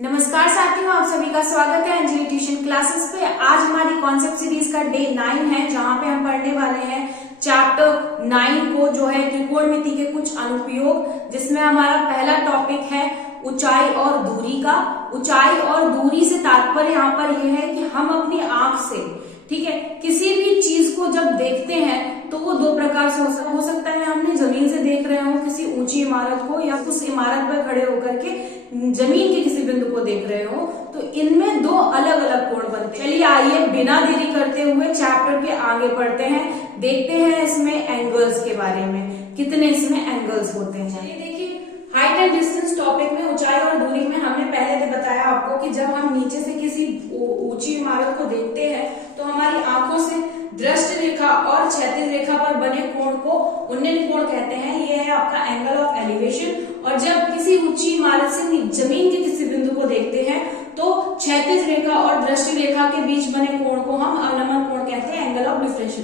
नमस्कार साथियों, आप सभी का स्वागत है अंजलि ट्यूशन क्लासेस पे। आज हमारी कॉन्सेप्ट सीरीज का डे 9 है, जहां पे हम पढ़ने वाले हैं चैप्टर 9 को, जो है त्रिकोणमिति के कुछ अनुप्रयोग, जिसमें हमारा पहला टॉपिक है ऊंचाई और दूरी का। ऊंचाई और दूरी से तात्पर्य यहाँ पर यह है कि हम अपनी आंख से, ठीक है, किसी भी चीज को जब देखते हैं तो वो दो प्रकार से हो सकता है हमने जमीन से देख रहे हो किसी ऊंची इमारत को, या उस इमारत पर खड़े होकर के जमीन के किसी बिंदु को देख रहे हो, तो इनमें दो अलग अलग कोण बनते हैं। चलिए आइए बिना देरी करते हुए चैप्टर के आगे बढ़ते हैं, देखते हैं इसमें एंगल्स के बारे में, कितने इसमें एंगल्स होते हैं। ये देखिए, हाइट एंड डिस्टेंस टॉपिक में ऊंचाई और दूरी में हमने पहले भी बताया आपको कि जब हम नीचे से किसी ऊंची इमारत को देखते हैं तो हमारी आंखों से दृष्टि रेखा और क्षैतिज रेखा पर बने कोण को उन्नयन कोण कहते हैं। यह है आपका एंगल ऑफ एलिवेशन। और जब किसी ऊंची इमारत से जमीन के किसी बिंदु को देखते हैं तो क्षैतिज रेखा और दृष्टि रेखा के बीच बने कोण को हम अवनमन कोण कहते हैं, एंगल ऑफ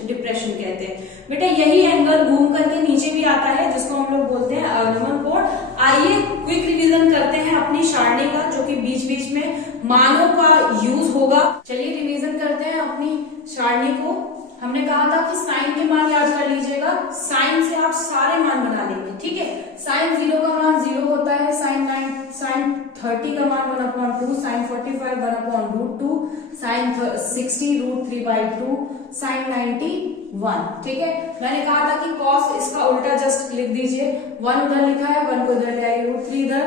डिप्रेशन कहते हैं। बेटा यही एंगल घूम करके नीचे भी आता है, जिसको हम लोग बोलते हैं अवनमन कोण। आइए क्विक रिवीजन करते हैं अपनी सारणी का, जो कि बीच बीच में मानों का यूज होगा। चलिए रिवीजन करते हैं अपनी सारणी को। हमने कहा था कि साइन के मान याद कर लीजिएगा, साइन से आप सारे मान बना लेंगे, ठीक है। साइन 0 का मान 0 होता है, साइन 30 का मान 1/2, साइन 45 1/√2, साइन 60 √3/2, साइन 90 1, ठीक है। मैंने कहा था कि कॉस इसका उल्टा जस्ट लिख दीजिए, 1 उधर लिखा है, 1 को इधर ले आइए, √3 इधर,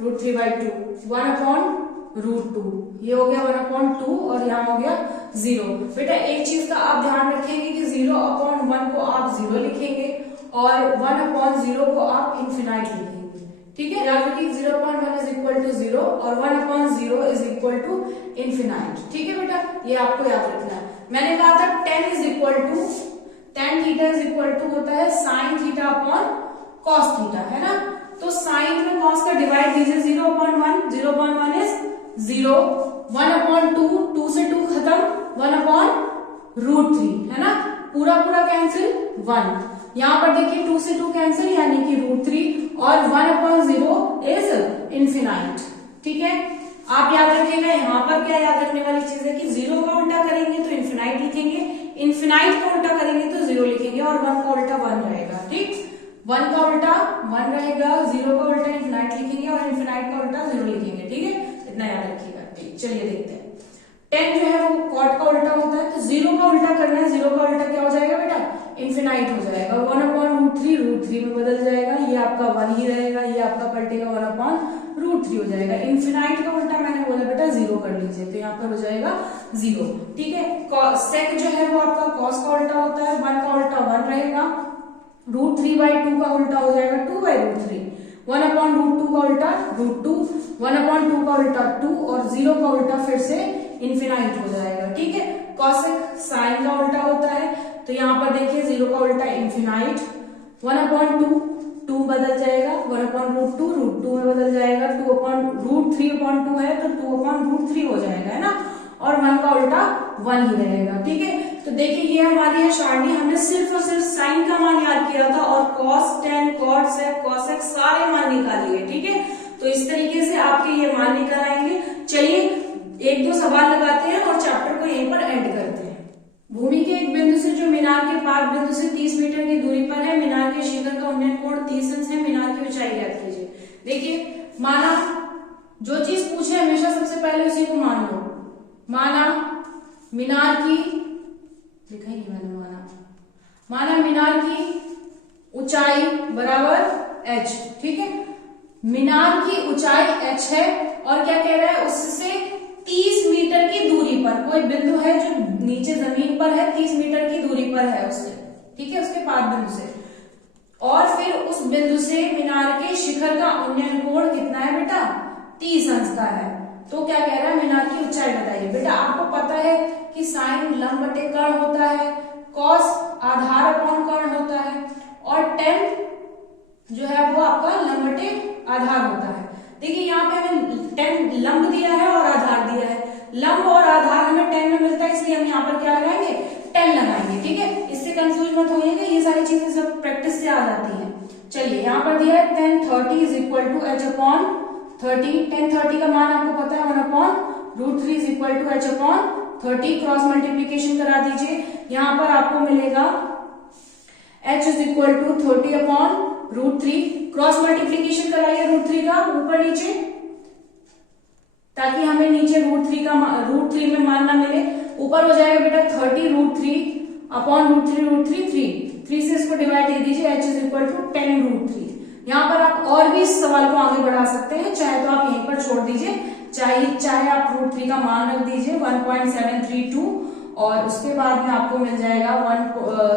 √3/2, 1/√2, ये हो गया 1/2 और यहाँ हो गया 0। बेटा एक चीज का आप ध्यान रखेंगे कि 0/1 को आप 0 लिखेंगे और 1/0 को आप इन्फिनाइट लिखेंगे, ठीक है। याद रखिए 0/1 इज इक्वल टू 0 और 1/0 इज इक्वल टू इन्फिनाइट, ठीक है बेटा, ये आपको याद रखना है। मैंने कहा था tan theta is equal to होता है sine theta upon cos theta, है ना। तो साइन में कॉस का डिवाइड कीजिए, 0/1 इज 0, 1/2, 2 से 2 खत्म, 1/√3, है ना। पूरा कैंसिल 1, यहाँ पर देखिए 2 से 2 कैंसिल यानी कि √3 और 1/0 इज इन्फिनाइट, ठीक है। आप याद रखिएगा यहाँ पर क्या याद रखने वाली चीज है कि 0 का उल्टा करेंगे तो इन्फिनाइट लिखेंगे, इन्फिनाइट का उल्टा करेंगे तो 0 लिखेंगे और 1 का उल्टा 1 रहेगा, ठीक। 1 का उल्टा 1 रहेगा, 0 का उल्टा इन्फिनाइट लिखेंगे और इन्फिनाइट का उल्टा 0 लिखेंगे, ठीक है। इतना याद रखिएगा। चलिए देखते हैं, 10 जो है वो कॉट का उल्टा होता है, तो 0 का उल्टा करना है, 0 का उल्टा क्या हो जाएगा बेटा, इन्फिनाइट हो जाएगा, 1/√3 में बदल जाएगा, ये आपका 1 ही रहेगा, ये आपका पलटेगा 1/√3 हो जाएगा। इन्फिनाइट का उल्टा मैंने बोला बेटा 0 कर लीजिए, तो यहाँ पर हो जाएगा 0, ठीक है। सेक जो है वो आपका कॉस का उल्टा होता है, 1 का उल्टा 1 रहेगा, √3/2 का उल्टा हो जाएगा 2/√3, 1/√2 का उल्टा √2, 1/2 का उल्टा 2 और 0 का उल्टा फिर से इन्फिनाइट हो जाएगा, ठीक है। कॉसेक साइन का उल्टा होता है, तो यहाँ पर देखिए 0 का उल्टा इन्फिनाइट, 1/2 2 बदल जाएगा, 1/√2 √2 में बदल जाएगा, 2/√3/2 है तो 2/√3 हो जाएगा, है ना। और 1 का उल्टा 1 ही रहेगा, ठीक है। तो देखिए ये हमारी है सारणी, हमने सिर्फ और सिर्फ साइन का मान याद किया था और कॉस, टेन, कॉट, सेक, कॉसेक सारे मान निकाल लिए, ठीक है। तो इस तरीके से आपके ये मान निकल आएंगे। चलिए एक दो सवाल लगाते हैं और चैप्टर को यहीं पर एंड करते हैं। भूमि के एक बिंदु से जो मीनार के पाद बिंदु से 30 मीटर की दूरी पर है, मीनार के शिखर का उन्नयन कोण 30 अंश है, मीनार की ऊंचाई ज्ञात कीजिए। देखिए माना जो चीज पूछे हमेशा सबसे पहले उसी को मान लो। माना मीनार की, लिखा ही नहीं मैंने, माना मीनार की ऊंचाई बराबर h, ठीक है। मीनार की ऊंचाई h है और क्या कह रहा है, उससे 30 मीटर की दूरी पर कोई बिंदु है जो नीचे जमीन पर है, 30 मीटर की दूरी पर है उससे, ठीक है, उसके पाद बिंदु से। और फिर उस बिंदु से मीनार के शिखर का उन्नयन कोण कितना है बेटा, 30 अंश का है। तो क्या कह रहा है, मीनार की ऊंचाई बताइए। बेटा आपको पता है कि साइन लंब बटे कर्ण होता है, कॉस आधार अपॉन कर्ण होता है और टेन जो है वो आपका लंब बटे आधार होता है। देखिए यहाँ पे हमें 10 लंब दिया है और आधार दिया है, लंब और आधार हमें 10 में मिलता है, इसलिए हम यहाँ पर क्या लगाएंगे, 10 लगाएंगे, ठीक है। इससे कंफ्यूज मत होइएगा, ये सारी चीजें सब प्रैक्टिस से आ जाती है। चलिए यहाँ पर दिया है 10 30 is equal to h upon 30, tan 30 का मान आपको पता है 1/√3 is equal to h/30। Cross multiplication करा दीजिए, यहाँ पर आपको मिलेगा h is equal to 30/√3। Cross multiplication कराइए √3 का ऊपर नीचे, ताकि हमें नीचे √3 में मान ना मिले। ऊपर हो जाएगा बेटा 30√3/√3 3 से इसको डिवाइड दे दीजिए, h इज इक्वल टू 10√3। यहाँ पर आप और भी इस सवाल को आगे बढ़ा सकते हैं, चाहे तो आप यहीं पर छोड़ दीजिए, चाहे आप √3 का मान रख दीजिए 1.732 और उसके बाद में आपको मिल जाएगा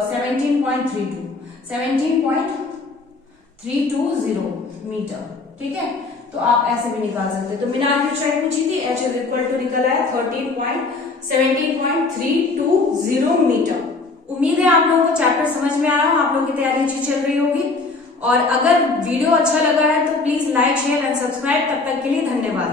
17.30 मीटर। ठीक है, तो आप ऐसे भी निकाल सकते हैं। तो मीनार की ऊंचाई पूछी थी, h इज इक्वल टू निकल आया 17.320 मीटर। उम्मीद है आप लोगों को चैप्टर समझ में आ रहा हो, आप लोगों की तैयारी अच्छी चल रही होगी। और अगर वीडियो अच्छा लगा है तो please like, share and subscribe. तब तक के लिए धन्यवाद।